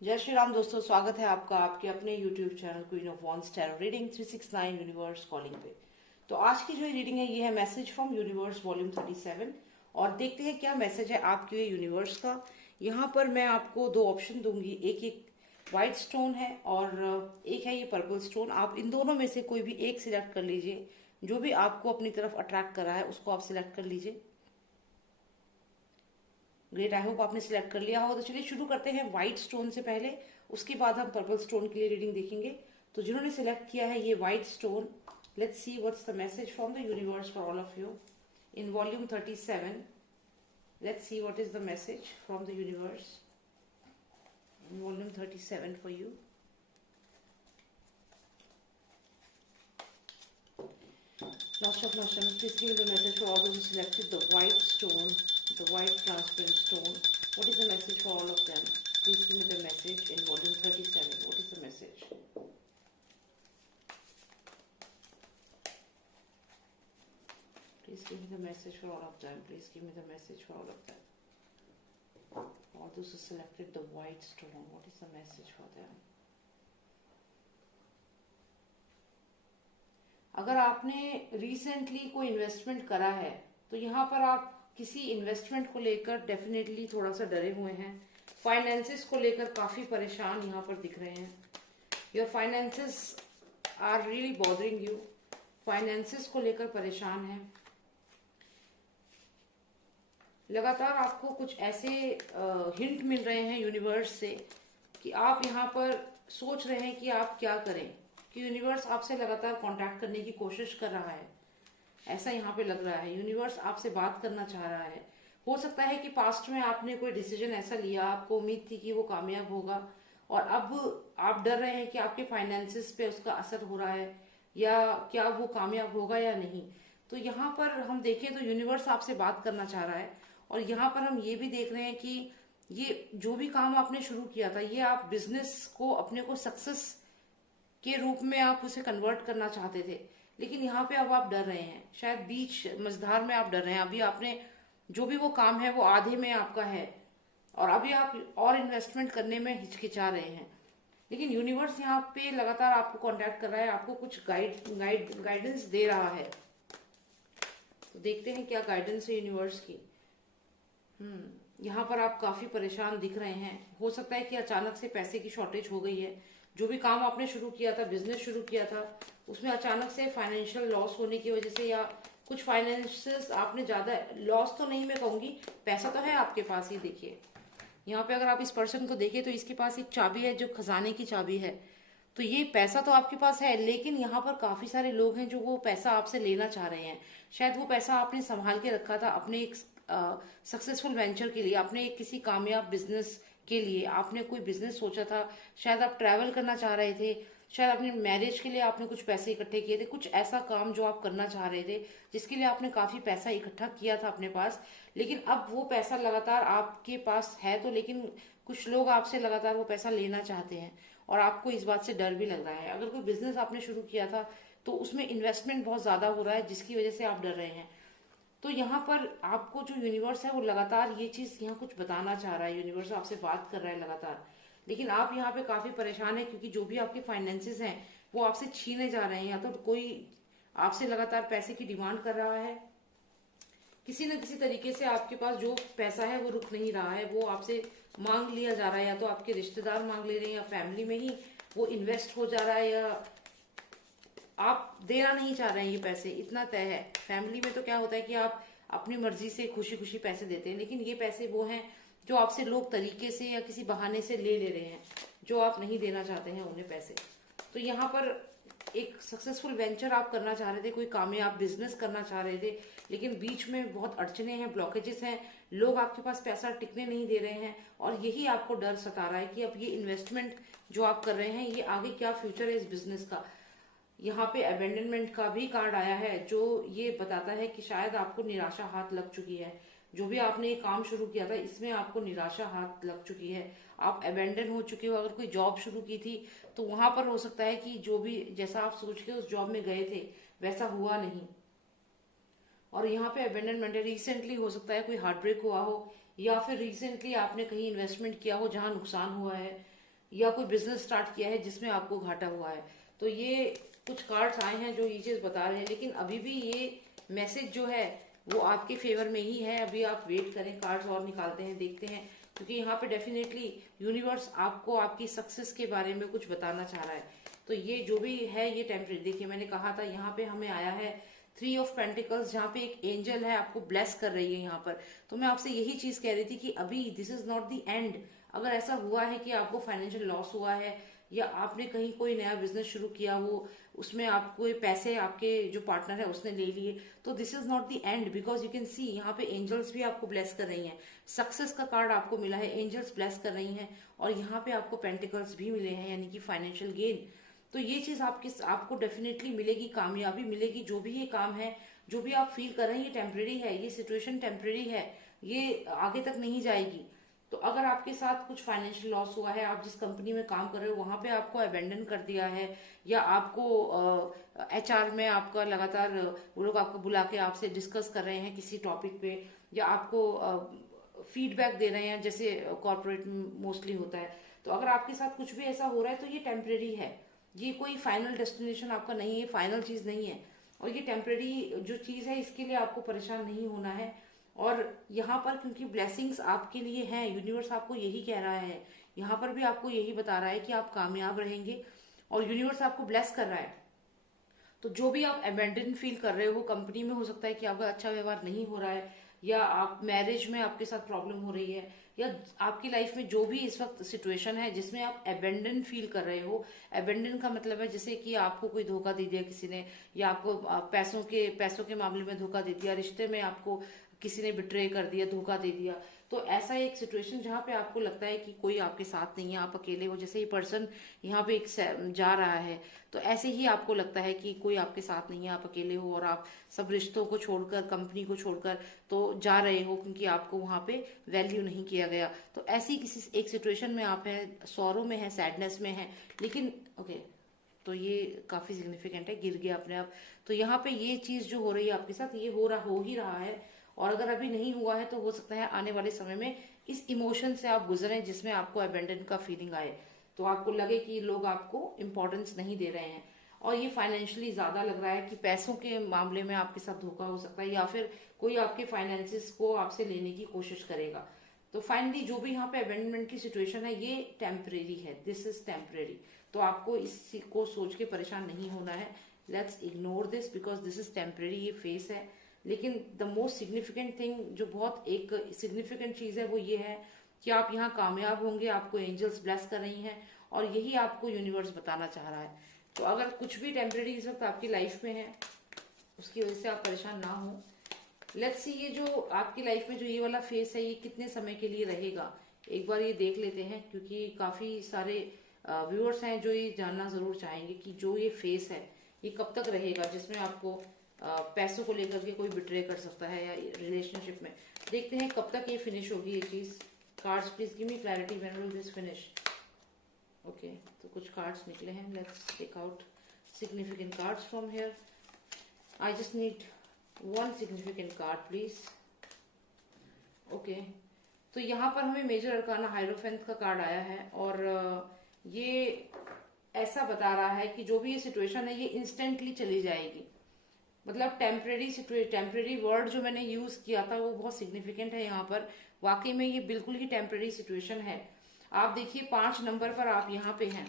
जय श्री राम दोस्तों, स्वागत है आपका आपके अपने YouTube channel queen of wands tarot reading 369 universe calling पे। तो आज की जो रीडिंग है ये है मैसेज फ्रॉम यूनिवर्स वॉल्यूम 37 और देखते हैं क्या मैसेज है आपके लिए यूनिवर्स का। यहाँ पर मैं आपको दो ऑप्शन दूंगी, एक व्हाइट स्टोन है और एक है ये पर्पल स्टोन। आप इन दोनों में से कोई भी एक सिलेक्ट कर लीजिए, जो भी आपको अपनी तरफ अट्रैक्ट कर रहा है उसको आप सिलेक्ट कर लीजिए। ग्रेट, आई होप आपने सिलेक्ट कर लिया हो। तो चलिए शुरू करते हैं व्हाइट स्टोन से पहले, उसके बाद हम पर्पल स्टोन के लिए रीडिंग देखेंगे। तो जिन्होंने सिलेक्ट किया है ये white stone, let's see what's the message from the universe for all of you in volume 37। Let's see what is the message from the universe in volume 37 for you. Lots of Nasham, please give me the message for all those who selected the white stone, the white transparent stone. What is the message for all of them? Please give me the message in volume 37. What is the message? Please give me the message for all of them. Please give me the message for all of them. All those who selected the white stone, what is the message for them? अगर आपने recently कोई investment करा है तो यहाँ पर आप किसी इन्वेस्टमेंट को लेकर डेफिनेटली थोड़ा सा डरे हुए हैं। फाइनेंसेस को लेकर काफी परेशान यहाँ पर दिख रहे हैं। Your finances are really bothering you. Finances को लेकर परेशान है। लगातार आपको कुछ ऐसे हिंट मिल रहे हैं यूनिवर्स से कि आप यहाँ पर सोच रहे हैं कि आप क्या करें, कि यूनिवर्स आपसे लगातार कांटेक्ट करने की कोशिश कर रहा है। ऐसा यहाँ पे लग रहा है यूनिवर्स आपसे बात करना चाह रहा है। हो सकता है कि पास्ट में आपने कोई डिसीजन ऐसा लिया, आपको उम्मीद थी कि वो कामयाब होगा और अब आप डर रहे हैं कि आपके फाइनेंसिस पे उसका असर हो रहा है या क्या वो कामयाब होगा या नहीं। तो यहाँ पर हम देखें तो यूनिवर्स आपसे बात करना चाह रहा है और यहाँ पर हम ये भी देख रहे हैं कि ये जो भी काम आपने शुरू किया था, ये आप बिजनेस को अपने को सक्सेस के रूप में आप उसे कन्वर्ट करना चाहते थे, लेकिन यहाँ पे अब आप डर रहे हैं। शायद बीच मझधार में आप डर रहे हैं। अभी आपने जो भी वो काम है वो आधे में आपका है और अभी आप और इन्वेस्टमेंट करने में हिचकिचा रहे हैं, लेकिन यूनिवर्स यहाँ पे लगातार आपको कांटेक्ट कर रहा है, आपको कुछ गाइडेंस दे रहा है। तो देखते हैं क्या गाइडेंस है यूनिवर्स की। यहाँ पर आप काफी परेशान दिख रहे हैं। हो सकता है कि अचानक से पैसे की शॉर्टेज हो गई है। जो भी काम आपने शुरू किया था, बिजनेस शुरू किया था, उसमें अचानक से फाइनेंशियल लॉस होने की वजह से या कुछ फाइनेंशियल आपने ज्यादा लॉस तो नहीं मैं कहूंगी, पैसा तो है आपके पास ही। देखिए यहाँ पे अगर आप इस पर्सन को देखें तो इसके पास एक चाबी है जो खजाने की चाबी है। तो ये पैसा तो आपके पास है, लेकिन यहाँ पर काफी सारे लोग हैं जो वो पैसा आपसे लेना चाह रहे हैं। शायद वो पैसा आपने संभाल के रखा था अपने एक सक्सेसफुल वेंचर के लिए, अपने एक किसी कामयाब बिजनेस के लिए। आपने कोई बिजनेस सोचा था, शायद आप ट्रैवल करना चाह रहे थे, शायद अपनी मैरिज के लिए आपने कुछ पैसे इकट्ठे किए थे, कुछ ऐसा काम जो आप करना चाह रहे थे जिसके लिए आपने काफी पैसा इकट्ठा किया था अपने पास। लेकिन अब वो पैसा लगातार आपके पास है तो, लेकिन कुछ लोग आपसे लगातार वो पैसा लेना चाहते हैं और आपको इस बात से डर भी लग रहा है। अगर कोई बिजनेस आपने शुरू किया था तो उसमें इन्वेस्टमेंट बहुत ज्यादा हो रहा है जिसकी वजह से आप डर रहे हैं। तो यहाँ पर आपको जो यूनिवर्स है वो लगातार ये चीज यहाँ कुछ बताना चाह रहा है। यूनिवर्स आपसे बात कर रहा है लगातार, लेकिन आप यहाँ पे काफी परेशान है क्योंकि जो भी आपके फाइनेंसेस हैं वो आपसे छीने जा रहे हैं। या तो कोई आपसे लगातार पैसे की डिमांड कर रहा है, किसी न किसी तरीके से आपके पास जो पैसा है वो रुक नहीं रहा है, वो आपसे मांग लिया जा रहा है। या तो आपके रिश्तेदार मांग ले रहे हैं या फैमिली में ही वो इन्वेस्ट हो जा रहा है, या आप देना नहीं चाह रहे हैं। ये पैसे इतना तय है। फैमिली में तो क्या होता है कि आप अपनी मर्जी से खुशी खुशी पैसे देते हैं, लेकिन ये पैसे वो हैं जो आपसे लोग तरीके से या किसी बहाने से ले रहे हैं, जो आप नहीं देना चाहते हैं उन्हें पैसे। तो यहाँ पर एक सक्सेसफुल वेंचर आप करना चाह रहे थे, कोई कामयाब बिजनेस करना चाह रहे थे, लेकिन बीच में बहुत अड़चने हैं, ब्लॉकेजेस हैं, लोग आपके पास पैसा टिकने नहीं दे रहे हैं और यही आपको डर सता रहा है कि अब ये इन्वेस्टमेंट जो आप कर रहे हैं ये आगे क्या फ्यूचर है इस बिजनेस का। यहाँ पे अबेंडनमेंट का भी कार्ड आया है जो ये बताता है कि शायद आपको निराशा हाथ लग चुकी है। जो भी आपने ये काम शुरू किया था इसमें आपको निराशा हाथ लग चुकी है, आप अबेंडन हो चुके हो। अगर कोई जॉब शुरू की थी तो वहां पर हो सकता है कि जो भी जैसा आप सोच के उस जॉब में गए थे वैसा हुआ नहीं। और यहाँ पे अबेंडनमेंट है, रिसेंटली हो सकता है कोई हार्ट ब्रेक हुआ हो या फिर रिसेंटली आपने कहीं इन्वेस्टमेंट किया हो जहां नुकसान हुआ है। या कोई बिजनेस स्टार्ट किया है जिसमें आपको घाटा हुआ है। तो ये कुछ कार्ड्स आए हैं जो ये चीज बता रहे हैं, लेकिन अभी भी ये मैसेज जो है वो आपके फेवर में ही है। अभी आप वेट करें, कार्ड्स और निकालते हैं, देखते हैं, क्योंकि यहाँ पे डेफिनेटली यूनिवर्स आपको आपकी सक्सेस के बारे में कुछ बताना चाह रहा है। तो ये जो भी है ये टेम्परेरी, देखिए मैंने कहा था यहाँ पे हमें आया है 3 ऑफ पेंटिकल्स, जहाँ पे एक एंजल है आपको ब्लेस कर रही है यहाँ पर। तो मैं आपसे यही चीज कह रही थी कि अभी this is not the end. अगर ऐसा हुआ है कि आपको फाइनेंशियल लॉस हुआ है या आपने कहीं कोई नया बिजनेस शुरू किया हो, उसमें आपको ये पैसे आपके जो पार्टनर है उसने ले लिए, तो this is not the end, because you can see यहाँ पे एंजल्स भी आपको ब्लेस कर रही हैं। सक्सेस का कार्ड आपको मिला है, एंजल्स ब्लेस कर रही हैं, और यहाँ पे आपको पेंटिकल्स भी मिले हैं, यानी कि फाइनेंशियल गेन। तो ये चीज आपको डेफिनेटली मिलेगी, कामयाबी मिलेगी। जो भी ये काम है, जो भी आप फील कर रहे हैं, ये टेम्परेरी है, ये सिचुएशन टेम्परेरी है, ये आगे तक नहीं जाएगी। तो अगर आपके साथ कुछ फाइनेंशियल लॉस हुआ है, आप जिस कंपनी में काम कर रहे हो वहां पे आपको अबेंडन कर दिया है, या आपको एचआर में आपका लगातार वो लोग आपको बुला के आपसे डिस्कस कर रहे हैं किसी टॉपिक पे, या आपको फीडबैक दे रहे हैं, जैसे कॉर्पोरेट मोस्टली होता है। तो अगर आपके साथ कुछ भी ऐसा हो रहा है तो ये टेम्परेरी है, ये कोई फाइनल डेस्टिनेशन आपका नहीं है, फाइनल चीज नहीं है, और ये टेम्परेरी जो चीज है इसके लिए आपको परेशान नहीं होना है। और यहाँ पर क्योंकि ब्लेसिंग्स आपके लिए हैं, यूनिवर्स आपको यही कह रहा है, यहाँ पर भी आपको यही बता रहा है कि आप कामयाब रहेंगे, और यूनिवर्स आपको ब्लेस कर रहा है। तो जो भी आप अबेंडन फील कर रहे हो, कंपनी में हो सकता है कि आपका अच्छा व्यवहार नहीं हो रहा है, या आप मैरिज में आपके साथ प्रॉब्लम हो रही है, या आपकी लाइफ में जो भी इस वक्त सिचुएशन है जिसमें आप अबेंडन फील कर रहे हो। अबेंडन का मतलब है जैसे कि आपको कोई धोखा दे दिया किसी ने, या आपको पैसों के मामले में धोखा दे दिया, रिश्ते में आपको किसी ने बिट्रे कर दिया, धोखा दे दिया। तो ऐसा एक सिचुएशन जहाँ पे आपको लगता है कि कोई आपके साथ नहीं है, आप अकेले हो, जैसे ये पर्सन यहाँ पे एक जा रहा है, तो ऐसे ही आपको लगता है कि कोई आपके साथ नहीं है, आप अकेले हो, और आप सब रिश्तों को छोड़कर, कंपनी को छोड़कर तो जा रहे हो, क्योंकि आपको वहां पे वैल्यू नहीं किया गया। तो ऐसी किसी एक सिचुएशन में आप हैं, सौरों में है, सैडनेस में है, लेकिन ओके, तो ये काफी सिग्निफिकेंट है, गिर गया अपने आप। तो यहाँ पे ये चीज जो हो रही है आपके साथ, ये हो ही रहा है, और अगर अभी नहीं हुआ है तो हो सकता है आने वाले समय में इस इमोशन से आप गुजरें जिसमें आपको अबेंडन का फीलिंग आए, तो आपको लगे कि लोग आपको इम्पोर्टेंस नहीं दे रहे हैं। और ये फाइनेंशियली ज्यादा लग रहा है कि पैसों के मामले में आपके साथ धोखा हो सकता है, या फिर कोई आपके फाइनेंसिस को आपसे लेने की कोशिश करेगा। तो फाइनली जो भी यहाँ पे अबेंडमेंट की सिचुएशन है ये टेम्परेरी है, दिस इज टेम्परेरी। तो आपको इसको सोच के परेशान नहीं होना है, let's ignore this because this is temporary, ये फेस है। लेकिन द मोस्ट सिग्निफिकेंट थिंग, जो बहुत एक सिग्निफिकेंट चीज है, वो ये है कि आप यहाँ कामयाब होंगे, आपको एंजल्स ब्लेस कर रही हैं, और यही आपको यूनिवर्स बताना चाह रहा है। तो अगर कुछ भी टेम्परेरी इस वक्त आपकी लाइफ में है, उसकी वजह से आप परेशान ना हो। लेट्स सी, ये जो आपकी लाइफ में जो ये वाला फेस है, ये कितने समय के लिए रहेगा, एक बार ये देख लेते हैं, क्योंकि काफी सारे व्यूअर्स हैं जो ये जानना जरूर चाहेंगे कि जो ये फेस है ये कब तक रहेगा, जिसमें आपको पैसों को लेकर के कोई बिट्रे कर सकता है, या रिलेशनशिप में। देखते हैं कब तक ये फिनिश होगी ये चीज। Cards please give me clarity, when will this finish. Okay, तो कुछ कार्ड्स निकले हैं, let's take out significant cards from here. I just need one significant card please. Okay, तो यहाँ पर हमें मेजर अरकाना हायरोफेंट का कार्ड आया है, और ये ऐसा बता रहा है कि जो भी ये सिचुएशन है ये इंस्टेंटली चली जाएगी। मतलब टेम्परेरी वर्ड जो मैंने यूज किया था वो बहुत सिग्निफिकेंट है यहाँ पर। वाकई में ये बिल्कुल ही टेम्परेरी सिचुएशन है। आप देखिए 5 नंबर पर आप यहाँ पे हैं,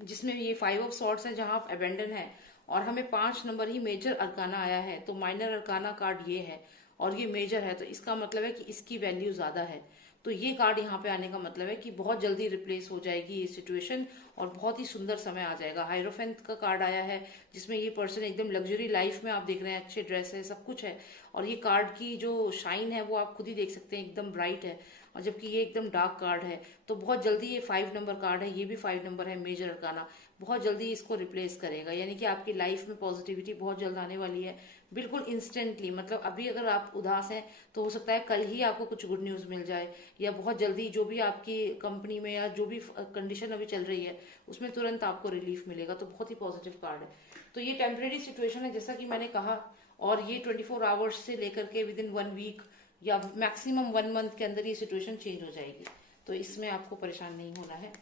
जिसमें ये 5 ऑफ सॉर्ड्स है, जहां आप अबेंडन है, और हमें 5 नंबर ही मेजर अरकाना आया है। तो माइनर अरकाना कार्ड ये है और ये मेजर है, तो इसका मतलब है कि इसकी वैल्यू ज्यादा है। तो ये कार्ड यहाँ पे आने का मतलब है कि बहुत जल्दी रिप्लेस हो जाएगी ये सिचुएशन, और बहुत ही सुंदर समय आ जाएगा। हायरोफेंट का कार्ड आया है, जिसमें ये पर्सन एकदम लग्जरी लाइफ में आप देख रहे हैं, अच्छे ड्रेस है, सब कुछ है, और ये कार्ड की जो शाइन है वो आप खुद ही देख सकते हैं, एकदम ब्राइट है। और जबकि ये एकदम डार्क कार्ड है, तो बहुत जल्दी ये 5 नंबर कार्ड है, ये भी 5 नंबर है, मेजर अरकाना, बहुत जल्दी इसको रिप्लेस करेगा। यानी कि आपकी लाइफ में पॉजिटिविटी बहुत जल्द आने वाली है, बिल्कुल इंस्टेंटली। मतलब अभी अगर आप उदास हैं तो हो सकता है कल ही आपको कुछ गुड न्यूज मिल जाए, या बहुत जल्दी जो भी आपकी कंपनी में या जो भी कंडीशन अभी चल रही है उसमें तुरंत आपको रिलीफ मिलेगा। तो बहुत ही पॉजिटिव कार्ड है। तो ये टेम्परेरी सिचुएशन है, जैसा कि मैंने कहा, और ये 24 आवर्स से लेकर के विद इन 1 वीक या मैक्सिमम 1 मंथ के अंदर ये सिचुएशन चेंज हो जाएगी। तो इसमें आपको परेशान नहीं होना है।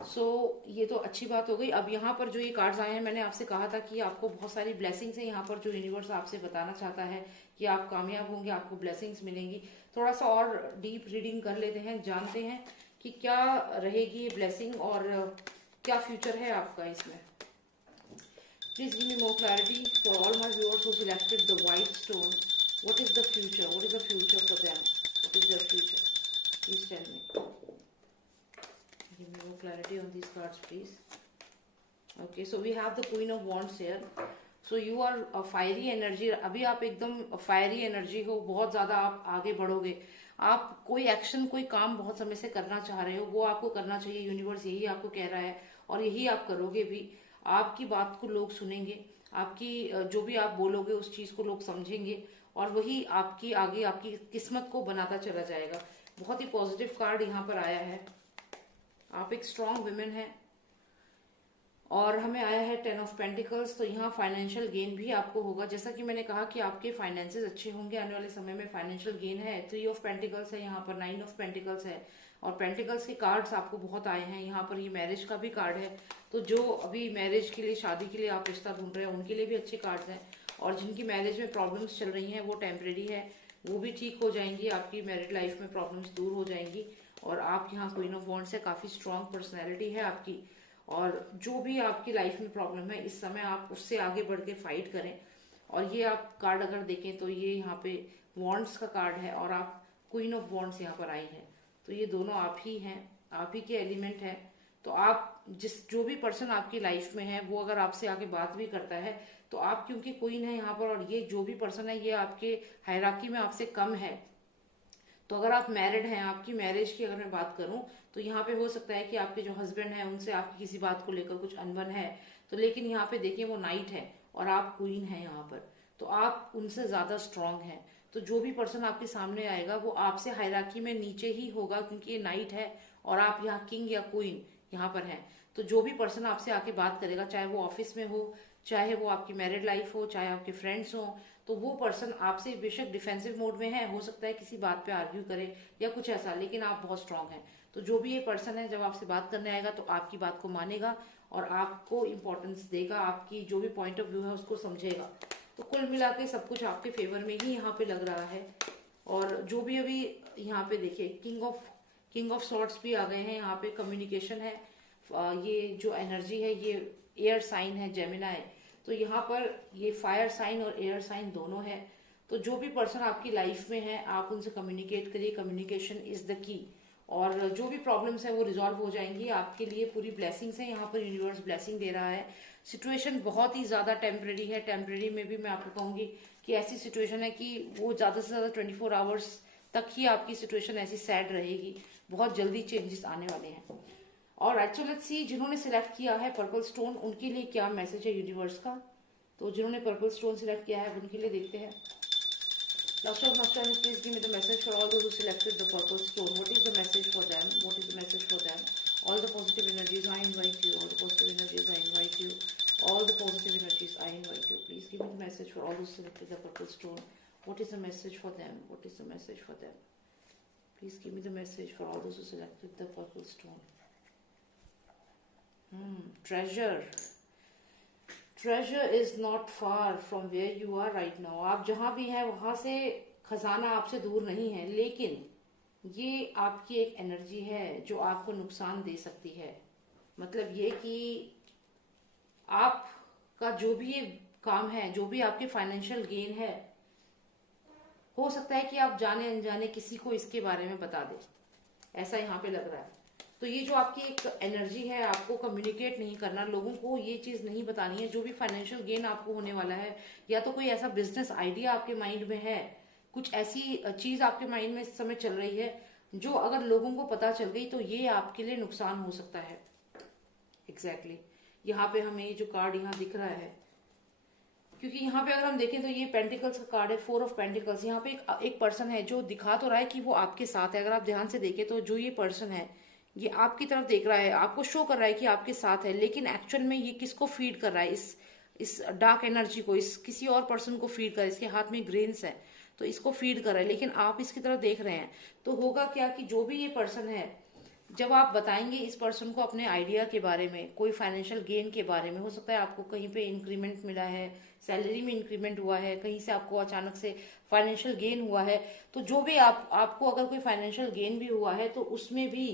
सो ये तो अच्छी बात हो गई। अब यहाँ पर जो ये कार्ड्स आए हैं, मैंने आपसे कहा था कि आपको बहुत सारी ब्लेसिंग्स हैं यहाँ पर, जो यूनिवर्स आपसे बताना चाहता है कि आप कामयाब होंगे, आपको ब्लेसिंग्स मिलेंगी। थोड़ा सा और डीप रीडिंग कर लेते हैं, जानते हैं कि क्या रहेगी ये ब्लेसिंग और क्या फ्यूचर है आपका इसमें। Please give me more clarity for all my viewers who selected the white stone. What is the future, what is the future for them, what is the future, please tell me, give me more clarity on these cards please. Okay, so we have the Queen of Wands here. So you are a fiery energy, अभी आप एकदम fiery energy हो, बहुत ज्यादा आप आगे बढ़ोगे। आप कोई एक्शन, कोई काम बहुत समय से करना चाह रहे हो, वो आपको करना चाहिए, यूनिवर्स यही आपको कह रहा है और यही आप करोगे भी। आपकी बात को लोग सुनेंगे, आपकी जो भी आप बोलोगे उस चीज को लोग समझेंगे और वही आपकी आगे आपकी किस्मत को बनाता चला जाएगा। बहुत ही पॉजिटिव कार्ड यहाँ पर आया है। आप एक स्ट्रॉन्ग वुमेन है और हमें आया है 10 ऑफ पेंटिकल्स। तो यहाँ फाइनेंशियल गेन भी आपको होगा, जैसा कि मैंने कहा कि आपके फाइनेंसेस अच्छे होंगे आने वाले समय में, फाइनेंशियल गेन है। 3 ऑफ पेंटिकल्स है यहाँ पर, 9 ऑफ पेंटिकल्स है और पेंटिकल्स के कार्ड्स आपको बहुत आए हैं यहाँ पर। ये मैरिज का भी कार्ड है, तो जो अभी मैरिज के लिए, शादी के लिए आप रिश्ता ढूंढ रहे हैं उनके लिए भी अच्छे कार्ड्स हैं। और जिनकी मैरिज में प्रॉब्लम्स चल रही हैं वो टेम्परेरी है, वो भी ठीक हो जाएंगी, आपकी मैरिड लाइफ में प्रॉब्लम्स दूर हो जाएंगी। और आप यहाँ क्वीन ऑफ वॉन्ड्स है, काफी स्ट्रांग पर्सनैलिटी है आपकी, और जो भी आपकी लाइफ में प्रॉब्लम है इस समय आप उससे आगे बढ़ के फाइट करें। और ये आप कार्ड अगर देखें तो ये यहाँ पे वॉन्ड्स का कार्ड है और आप क्वीन ऑफ वॉन्ड्स यहाँ पर आई है, तो ये दोनों आप ही हैं, आप ही के एलिमेंट है। तो आप जो भी पर्सन आपकी लाइफ में है वो अगर आपसे आगे बात भी करता है तो आप क्योंकि क्वीन है यहाँ पर, और ये जो भी पर्सन है ये आपके हायरार्की में आपसे कम है। तो अगर आप मैरिड हैं, आपकी मैरिज की अगर मैं बात करूं तो यहाँ पे हो सकता है कि आपके जो हस्बैंड है उनसे आपकी किसी बात को लेकर कुछ अनबन है, तो लेकिन यहाँ पे देखिए वो नाइट है और आप क्वीन है यहाँ पर, तो आप उनसे ज्यादा स्ट्रांग हैं। तो जो भी पर्सन आपके सामने आएगा वो आपसे हायरार्की में नीचे ही होगा, क्योंकि ये नाइट है और आप यहाँ किंग या क्वीन यहाँ पर हैं। तो जो भी पर्सन आपसे आके बात करेगा, चाहे वो ऑफिस में हो, चाहे वो आपकी मैरिड लाइफ हो, चाहे आपके फ्रेंड्स हो, तो वो पर्सन आपसे बेशक डिफेंसिव मोड में है, हो सकता है किसी बात पे आर्ग्यू करे या कुछ ऐसा, लेकिन आप बहुत स्ट्रांग हैं। तो जो भी ये पर्सन है जब आपसे बात करने आएगा तो आपकी बात को मानेगा और आपको इम्पोर्टेंस देगा, आपकी जो भी पॉइंट ऑफ व्यू है उसको समझेगा। तो कुल मिला के सब कुछ आपके फेवर में ही यहाँ पे लग रहा है। और जो भी अभी यहाँ पे देखिए किंग ऑफ सॉर्ट्स भी आ गए हैं यहाँ पे, कम्युनिकेशन है। ये जो एनर्जी है ये एयर साइन है, जेमिनाई, तो यहाँ पर ये फायर साइन और एयर साइन दोनों है। तो जो भी पर्सन आपकी लाइफ में है आप उनसे कम्युनिकेट करिए, कम्युनिकेशन इज द की। और जो भी प्रॉब्लम्स है वो रिजॉल्व हो जाएंगी, आपके लिए पूरी ब्लेसिंग्स है, यहाँ पर यूनिवर्स ब्लेसिंग दे रहा है। सिचुएशन बहुत ही ज्यादा टेम्परेरी है, टेम्परेरी में भी मैं आपको कहूंगी कि ऐसी सिचुएशन है कि वो ज्यादा से ज्यादा 24 आवर्स तक ही आपकी सिचुएशन ऐसी सैड रहेगी, बहुत जल्दी चेंजेस आने वाले हैं। और एक्चुअली लेट्स सी जिन्होंने सिलेक्ट किया है पर्पल स्टोन उनके लिए क्या मैसेज है यूनिवर्स का। तो जिन्होंने पर्पल स्टोन सिलेक्ट किया है उनके लिए देखते हैं। Doctor of Nostalgia, please give me the message for all those who selected the purple stone. What is the message for them? What is the message for them? All the positive energies, I invite you. All the positive energies, I invite you. All the positive energies, I invite you. Please give me the message for all those who selected the purple stone. What is the message for them? What is the message for them? Please give me the message for all those who selected the purple stone. Treasure. Treasure is not far from where you are right now. आप जहां भी हैं वहां से खजाना आपसे दूर नहीं है, लेकिन ये आपकी एक एनर्जी है जो आपको नुकसान दे सकती है। मतलब ये कि आपका जो भी ये काम है, जो भी आपके फाइनेंशियल गेन है, हो सकता है कि आप जाने अनजाने किसी को इसके बारे में बता दें, ऐसा यहाँ पे लग रहा है। तो ये जो आपकी एक एनर्जी है, आपको कम्युनिकेट नहीं करना, लोगों को ये चीज नहीं बतानी है। जो भी फाइनेंशियल गेन आपको होने वाला है, या तो कोई ऐसा बिजनेस आइडिया आपके माइंड में है, कुछ ऐसी चीज आपके माइंड में इस समय चल रही है जो अगर लोगों को पता चल गई तो ये आपके लिए नुकसान हो सकता है। एग्जैक्टली यहाँ पे हमें ये जो कार्ड यहाँ दिख रहा है, क्योंकि यहाँ पे अगर हम देखें तो ये पेंटिकल्स का कार्ड है, 4 ऑफ पेंटिकल्स। यहाँ पे एक पर्सन है जो दिखा तो रहा है कि वो आपके साथ है। अगर आप ध्यान से देखें तो जो ये पर्सन है ये आपकी तरफ देख रहा है, आपको शो कर रहा है कि आपके साथ है, लेकिन एक्चुअल में ये किसको फीड कर रहा है? इस डार्क एनर्जी को, इस किसी और पर्सन को फीड कर रहा है। इसके हाथ में ग्रेन्स है तो इसको फीड कर रहा है, लेकिन आप इसकी तरफ देख रहे हैं। तो होगा क्या कि जो भी ये पर्सन है जब आप बताएंगे इस पर्सन को अपने आइडिया के बारे में, कोई फाइनेंशियल गेन के बारे में, हो सकता है आपको कहीं पे इंक्रीमेंट मिला है, सैलरी में इंक्रीमेंट हुआ है, कहीं से आपको अचानक से फाइनेंशियल गेन हुआ है, तो जो भी आपको अगर कोई फाइनेंशियल गेन भी हुआ है तो उसमें भी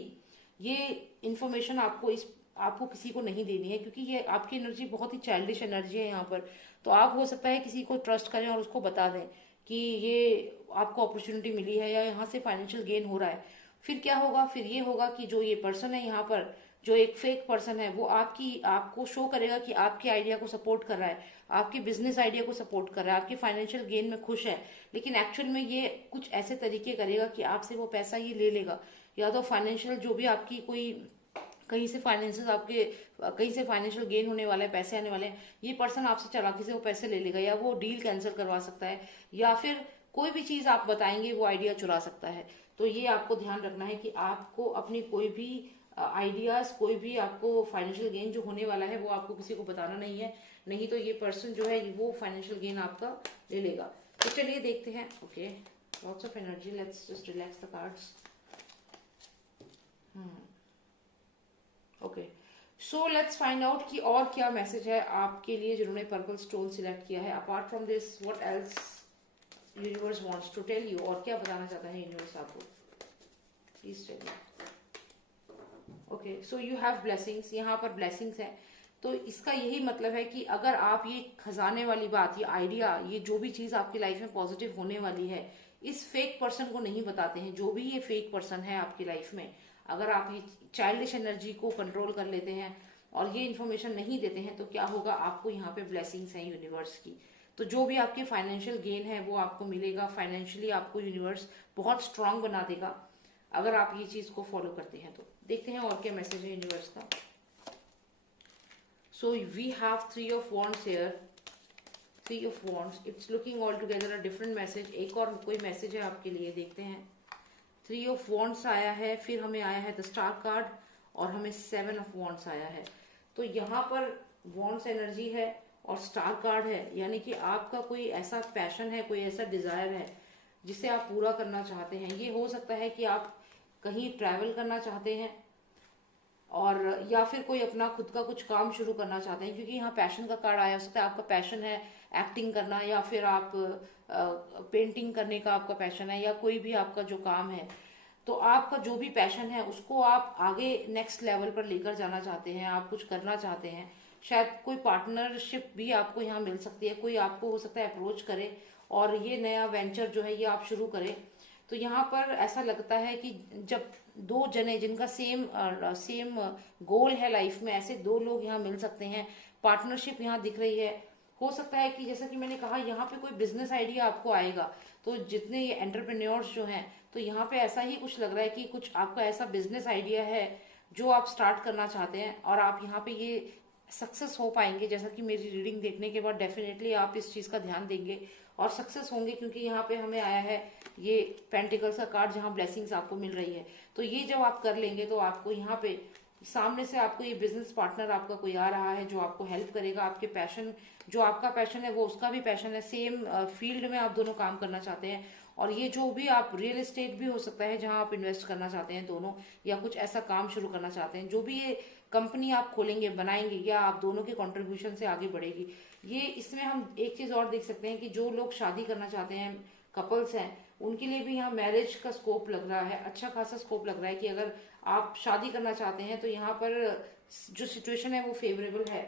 ये इंफॉर्मेशन आपको किसी को नहीं देनी है, क्योंकि ये आपकी एनर्जी बहुत ही चाइल्डिश एनर्जी है यहाँ पर। तो आप हो सकता है किसी को ट्रस्ट करें और उसको बता दें कि ये आपको अपॉर्चुनिटी मिली है या यहाँ से फाइनेंशियल गेन हो रहा है। फिर क्या होगा, फिर ये होगा कि जो ये पर्सन है यहाँ पर, जो एक फेक पर्सन है, वो आपको शो करेगा कि आपके आइडिया को सपोर्ट कर रहा है, आपके बिजनेस आइडिया को सपोर्ट कर रहा है, आपके फाइनेंशियल गेन में खुश है, लेकिन एक्चुअल में ये कुछ ऐसे तरीके करेगा कि आपसे वो पैसा ये ले लेगा, या तो फाइनेंशियल जो भी आपकी कोई कहीं से फाइनेंशियल आपके कहीं से फाइनेंशियल गेन होने वाला है, पैसे आने वाले हैं, ये पर्सन आपसे चालाकी से वो पैसे ले लेगा, या वो डील कैंसिल करवा सकता है, या फिर कोई भी चीज आप बताएंगे वो आइडिया चुरा सकता है। तो ये आपको ध्यान रखना है कि आपको अपनी कोई भी आइडियाज, कोई भी आपको फाइनेंशियल गेन जो होने वाला है वो आपको किसी को बताना नहीं है, नहीं तो ये पर्सन जो है वो फाइनेंशियल गेन आपका ले लेगा। तो चलिए देखते हैं। Okay, lots of energy, let's just relax the cards. Okay, so let's find out कि और क्या मैसेज है आपके लिए जिन्होंने पर्पल स्टोन सिलेक्ट किया है। Apart from this what else universe wants to tell you, और क्या बताना चाहता है यूनिवर्स आपको, please tell me. Okay, so you have blessings, यहाँ पर ब्लेसिंग्स है, तो इसका यही मतलब है कि अगर आप ये खजाने वाली बात, ये आइडिया, ये जो भी चीज आपकी लाइफ में पॉजिटिव होने वाली है, इस फेक पर्सन को नहीं बताते हैं, जो भी ये फेक पर्सन है आपकी लाइफ में, अगर आप ये चाइल्डिश एनर्जी को कंट्रोल कर लेते हैं और ये इन्फॉर्मेशन नहीं देते हैं, तो क्या होगा, आपको यहाँ पे ब्लेसिंग्स हैं यूनिवर्स की। तो जो भी आपके फाइनेंशियल गेन है वो आपको मिलेगा, फाइनेंशियली आपको यूनिवर्स बहुत स्ट्रांग बना देगा अगर आप ये चीज को फॉलो करते हैं। तो देखते हैं और क्या मैसेज है यूनिवर्स का। So we have 3 of wands here, 3 of wands, it's looking all together a different message. एक और कोई मैसेज है आपके लिए, देखते हैं। 3 ऑफ वॉन्ड्स आया है, फिर हमें आया है द स्टार कार्ड, और हमें 7 ऑफ वॉन्ड्स आया है। तो यहाँ पर वॉन्ड्स एनर्जी है और स्टार कार्ड है, यानी कि आपका कोई ऐसा पैशन है, कोई ऐसा डिजायर है जिसे आप पूरा करना चाहते हैं। ये हो सकता है कि आप कहीं ट्रैवल करना चाहते हैं, और या फिर कोई अपना खुद का कुछ काम शुरू करना चाहते हैं, क्योंकि यहाँ पैशन का कार्ड आया। हो सकता है आपका पैशन है एक्टिंग करना, या फिर आप पेंटिंग करने का आपका पैशन है, या कोई भी आपका जो काम है, तो आपका जो भी पैशन है उसको आप आगे नेक्स्ट लेवल पर लेकर जाना चाहते हैं, आप कुछ करना चाहते हैं। शायद कोई पार्टनरशिप भी आपको यहाँ मिल सकती है, कोई आपको हो सकता है अप्रोच करे और ये नया वेंचर जो है ये आप शुरू करें। तो यहाँ पर ऐसा लगता है कि जब दो जने जिनका सेम गोल है लाइफ में, ऐसे दो लोग यहाँ मिल सकते हैं, पार्टनरशिप यहाँ दिख रही है। हो सकता है कि जैसा कि मैंने कहा, यहाँ पे कोई बिजनेस आइडिया आपको आएगा, तो जितने ये एंटरप्रेन्योर्स जो हैं, तो यहाँ पे ऐसा ही कुछ लग रहा है कि कुछ आपका ऐसा बिजनेस आइडिया है जो आप स्टार्ट करना चाहते हैं, और आप यहाँ पे ये सक्सेस हो पाएंगे। जैसा कि मेरी रीडिंग देखने के बाद डेफिनेटली आप इस चीज का ध्यान देंगे और सक्सेस होंगे, क्योंकि यहाँ पे हमें आया है ये पेंटिकल्स का कार्ड, जहाँ ब्लेसिंग्स आपको मिल रही है। तो ये जब आप कर लेंगे तो आपको यहाँ पे सामने से आपको ये बिजनेस पार्टनर आपका कोई आ रहा है जो आपको हेल्प करेगा। आपके पैशन, जो आपका पैशन है वो उसका भी पैशन है, सेम फील्ड में आप दोनों काम करना चाहते हैं। और ये जो भी आप रियल एस्टेट भी हो सकता है जहां आप इन्वेस्ट करना चाहते हैं दोनों, या कुछ ऐसा काम शुरू करना चाहते हैं, जो भी ये कंपनी आप खोलेंगे बनाएंगे, या आप दोनों के कंट्रीब्यूशन से आगे बढ़ेगी। ये इसमें हम एक चीज और देख सकते हैं कि जो लोग शादी करना चाहते हैं, कपल्स हैं, उनके लिए भी यहाँ मैरिज का स्कोप लग रहा है, अच्छा खासा स्कोप लग रहा है कि अगर आप शादी करना चाहते हैं तो यहाँ पर जो सिचुएशन है वो फेवरेबल है।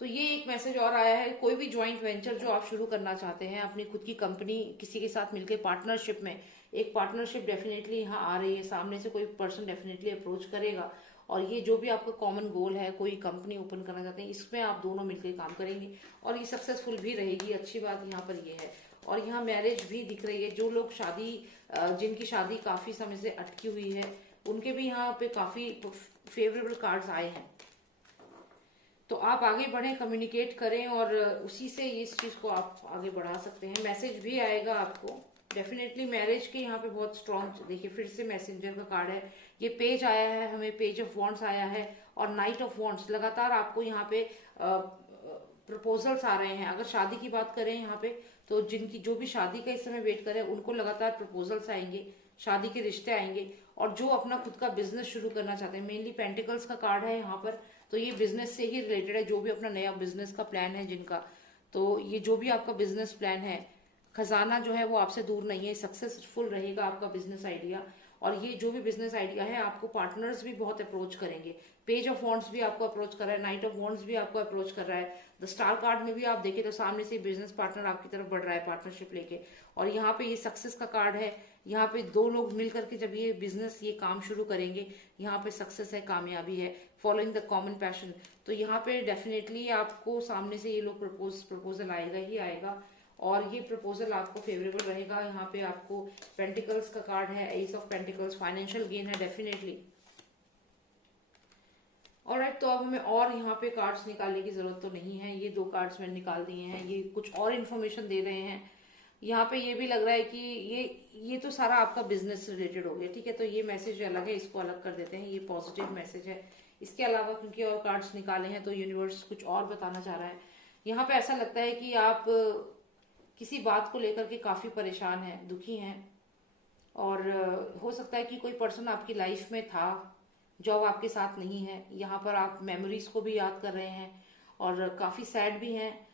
तो ये एक मैसेज और आया है, कोई भी ज्वाइंट वेंचर जो आप शुरू करना चाहते हैं, अपनी खुद की कंपनी किसी के साथ मिलकर पार्टनरशिप में, एक पार्टनरशिप डेफिनेटली यहाँ आ रही है, सामने से कोई पर्सन डेफिनेटली अप्रोच करेगा। और ये जो भी आपका कॉमन गोल है, कोई कंपनी ओपन करना चाहते हैं, इसमें आप दोनों मिलकर काम करेंगे और ये सक्सेसफुल भी रहेगी। अच्छी बात यहाँ पर ये है। और यहाँ मैरिज भी दिख रही है, जो लोग जिनकी शादी काफी समय से अटकी हुई है, उनके भी यहाँ पे काफी फेवरेबल कार्ड्स आए हैं। तो आप आगे बढ़ें, कम्युनिकेट करें और उसी से इस चीज को आप आगे बढ़ा सकते हैं। मैसेज भी आएगा आपको डेफिनेटली मैरिज के यहाँ पे बहुत स्ट्रॉन्ग। देखिए फिर से मैसेंजर का कार्ड है, ये पेज आया है, हमें पेज ऑफ वॉन्ड्स आया है और नाइट ऑफ वॉन्ड्स। लगातार आपको यहाँ पे प्रपोजल्स आ रहे हैं। अगर शादी की बात करें यहाँ पे, तो जो भी शादी का इस समय वेट करें, उनको लगातार प्रपोजल्स आएंगे, शादी के रिश्ते आएंगे। और जो अपना खुद का बिजनेस शुरू करना चाहते हैं, मेनली पेंटिकल्स का कार्ड है यहाँ पर, तो ये बिजनेस से ही रिलेटेड है। जो भी अपना नया बिजनेस का प्लान है जिनका, तो ये जो भी आपका बिजनेस प्लान है, खजाना जो है वो आपसे दूर नहीं है, सक्सेसफुल रहेगा आपका बिजनेस आइडिया। और ये जो भी बिजनेस आइडिया है, आपको पार्टनर्स भी बहुत अप्रोच करेंगे। पेज ऑफ वॉन्ड्स भी आपको अप्रोच कर रहा है, नाइट ऑफ वॉन्ड्स भी आपको अप्रोच कर रहा है। द स्टार कार्ड में भी आप देखें तो सामने से बिजनेस पार्टनर आपकी तरफ बढ़ रहा है पार्टनरशिप लेके। और यहाँ पे ये सक्सेस का कार्ड है, यहाँ पे दो लोग मिल करके जब ये बिजनेस ये काम शुरू करेंगे, यहाँ पे सक्सेस है, कामयाबी है, फॉलोइंग द कॉमन पैशन। तो यहाँ पे डेफिनेटली आपको सामने से ये लोग प्रपोजल आएगा ही आएगा, और ये प्रपोजल आपको फेवरेबल रहेगा। यहाँ पे आपको पेंटिकल्स का कार्ड है, S of pentacles, financial gain है डेफिनेटली। ऑलराइट, तो अब हमें और यहाँ पे कार्ड्स निकालने की जरूरत तो नहीं है, ये दो कार्ड्स मैंने निकाल दिए हैं, ये कुछ और इन्फॉर्मेशन दे रहे हैं। यहाँ पे ये भी लग रहा है कि ये तो सारा आपका बिजनेस रिलेटेड हो गया, ठीक है। तो ये मैसेज अलग है, इसको अलग कर देते हैं, ये पॉजिटिव मैसेज है। इसके अलावा क्योंकि और कार्ड्स निकाले हैं तो यूनिवर्स कुछ और बताना चाह रहा है। यहाँ पे ऐसा लगता है कि आप किसी बात को लेकर के काफी परेशान हैं, दुखी हैं, और हो सकता है कि कोई पर्सन आपकी लाइफ में था जो अब आपके साथ नहीं है। यहाँ पर आप मेमोरीज को भी याद कर रहे हैं और काफी सैड भी हैं।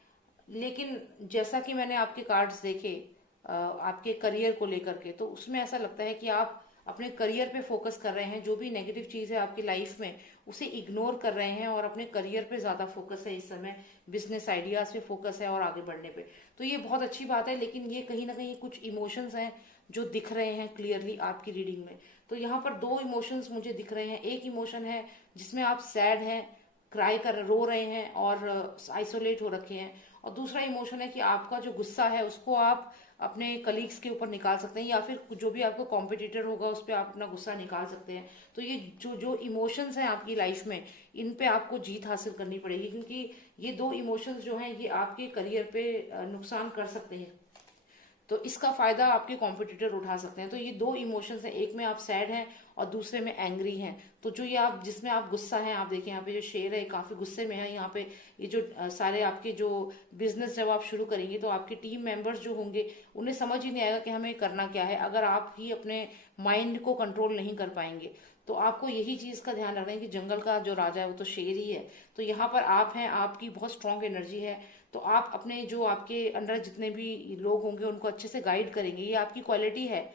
लेकिन जैसा कि मैंने आपके कार्ड्स देखे आपके करियर को लेकर के, तो उसमें ऐसा लगता है कि आप अपने करियर पे फोकस कर रहे हैं। जो भी नेगेटिव चीज है आपकी लाइफ में उसे इग्नोर कर रहे हैं और अपने करियर पे ज्यादा फोकस है इस समय, बिजनेस आइडियाज पे फोकस है और आगे बढ़ने पे। तो ये बहुत अच्छी बात है, लेकिन ये कहीं ना कहीं कुछ इमोशंस हैं जो दिख रहे हैं क्लियरली आपकी रीडिंग में। तो यहाँ पर दो इमोशंस मुझे दिख रहे हैं। एक इमोशन है जिसमें आप सैड हैं, क्राई कर रो रहे हैं और आइसोलेट हो रखे हैं, और दूसरा इमोशन है कि आपका जो गुस्सा है उसको आप अपने कलीग्स के ऊपर निकाल सकते हैं, या फिर जो भी आपको कॉम्पिटिटर होगा उस पर आप अपना गुस्सा निकाल सकते हैं। तो ये जो जो इमोशंस हैं आपकी लाइफ में, इन पे आपको जीत हासिल करनी पड़ेगी, क्योंकि ये दो इमोशंस जो हैं ये आपके करियर पे नुकसान कर सकते हैं। तो इसका फायदा आपके कॉम्पिटिटर उठा सकते हैं। तो ये दो इमोशंस हैं, एक में आप सैड हैं और दूसरे में एंग्री हैं। तो जो ये आप जिसमें आप गुस्सा हैं, आप देखिए यहाँ पे जो शेर है काफी गुस्से में है। यहाँ पे ये जो सारे आपके जो बिजनेस जब आप शुरू करेंगे तो आपके टीम मेंबर्स जो होंगे उन्हें समझ ही नहीं आएगा कि हमें करना क्या है, अगर आप ही अपने माइंड को कंट्रोल नहीं कर पाएंगे। तो आपको यही चीज का ध्यान रखना है कि जंगल का जो राजा है वो तो शेर ही है। तो यहाँ पर आप हैं, आपकी बहुत स्ट्रांग एनर्जी है, तो आप अपने जो आपके अंडर जितने भी लोग होंगे उनको अच्छे से गाइड करेंगे। ये आपकी क्वालिटी है,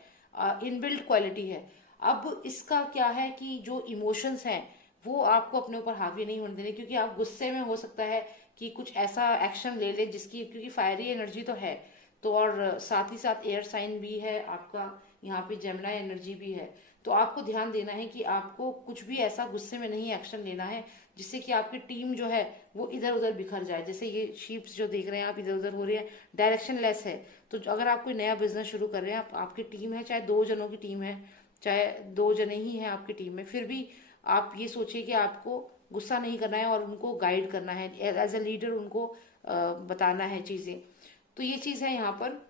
इनबिल्ट क्वालिटी है। अब इसका क्या है कि जो इमोशंस हैं वो आपको अपने ऊपर हावी नहीं होने देने, क्योंकि आप गुस्से में हो सकता है कि कुछ ऐसा एक्शन ले ले जिसकी, क्योंकि फायरी एनर्जी तो है, तो और साथ ही साथ एयर साइन भी है आपका, यहाँ पे जेमिनी एनर्जी भी है। तो आपको ध्यान देना है कि आपको कुछ भी ऐसा गुस्से में नहीं एक्शन लेना है जिससे कि आपकी टीम जो है वो इधर उधर बिखर जाए। जैसे ये शीप्स जो देख रहे हैं आप, इधर उधर हो रही है, डायरेक्शन लेस है। तो अगर आप कोई नया बिजनेस शुरू कर रहे हैं, आपकी टीम है, चाहे 2 जनों की टीम है, चाहे 2 जने ही हैं आपकी टीम में, फिर भी आप ये सोचिए कि आपको गुस्सा नहीं करना है और उनको गाइड करना है, एज ए लीडर उनको बताना है चीजें। तो ये चीज है यहाँ पर।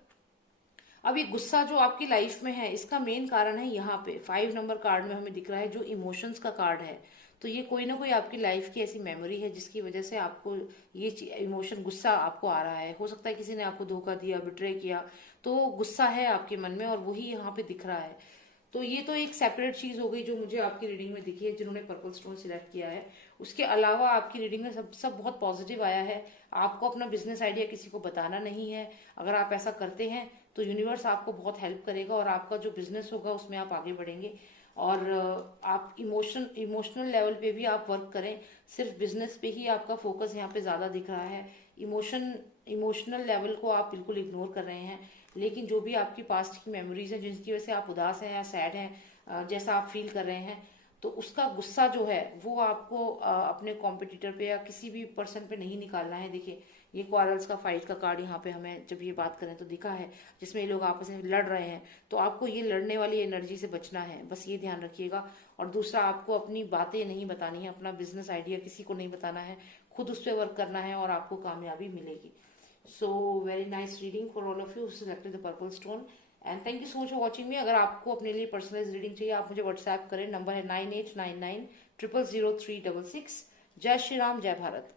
अब ये गुस्सा जो आपकी लाइफ में है इसका मेन कारण है यहाँ पे 5 नंबर कार्ड में हमें दिख रहा है, जो इमोशंस का कार्ड है। तो ये कोई ना कोई आपकी लाइफ की ऐसी मेमोरी है जिसकी वजह से आपको ये इमोशन, गुस्सा आपको आ रहा है। हो सकता है किसी ने आपको धोखा दिया, बिट्रे किया, तो गुस्सा है आपके मन में और वही यहाँ पे दिख रहा है। तो ये तो एक सेपरेट चीज हो गई जो मुझे आपकी रीडिंग में दिखी है जिन्होंने पर्पल स्टोन सिलेक्ट किया है। उसके अलावा आपकी रीडिंग में सब बहुत पॉजिटिव आया है। आपको अपना बिजनेस आइडिया किसी को बताना नहीं है। अगर आप ऐसा करते हैं तो यूनिवर्स आपको बहुत हेल्प करेगा और आपका जो बिजनेस होगा उसमें आप आगे बढ़ेंगे। और आप इमोशनल लेवल पे भी आप वर्क करें, सिर्फ बिजनेस पे ही आपका फोकस यहाँ पे ज्यादा दिख रहा है। इमोशनल लेवल को आप बिल्कुल इग्नोर कर रहे हैं। लेकिन जो भी आपकी पास्ट की मेमोरीज हैं जिसकी वजह से आप उदास हैं या सैड हैं, जैसा आप फील कर रहे हैं, तो उसका गुस्सा जो है वो आपको अपने कॉम्पिटिटर पे या किसी भी पर्सन पे नहीं निकालना है। देखिए ये क्वारल्स का फाइट का कार्ड यहाँ पे हमें जब ये बात करें तो दिखा है, जिसमें ये लोग आपस में लड़ रहे हैं। तो आपको ये लड़ने वाली एनर्जी से बचना है, बस ये ध्यान रखिएगा। और दूसरा, आपको अपनी बातें नहीं बतानी है, अपना बिजनेस आइडिया किसी को नहीं बताना है, खुद उस पर वर्क करना है और आपको कामयाबी मिलेगी। So very nice reading for all of you selected the purple stone and thank you so much for watching मी। अगर आपको अपने लिए पर्सनलाइज रीडिंग चाहिए आप मुझे व्हाट्सएप करें, नंबर है 9899000366। जय श्री राम, जय भारत।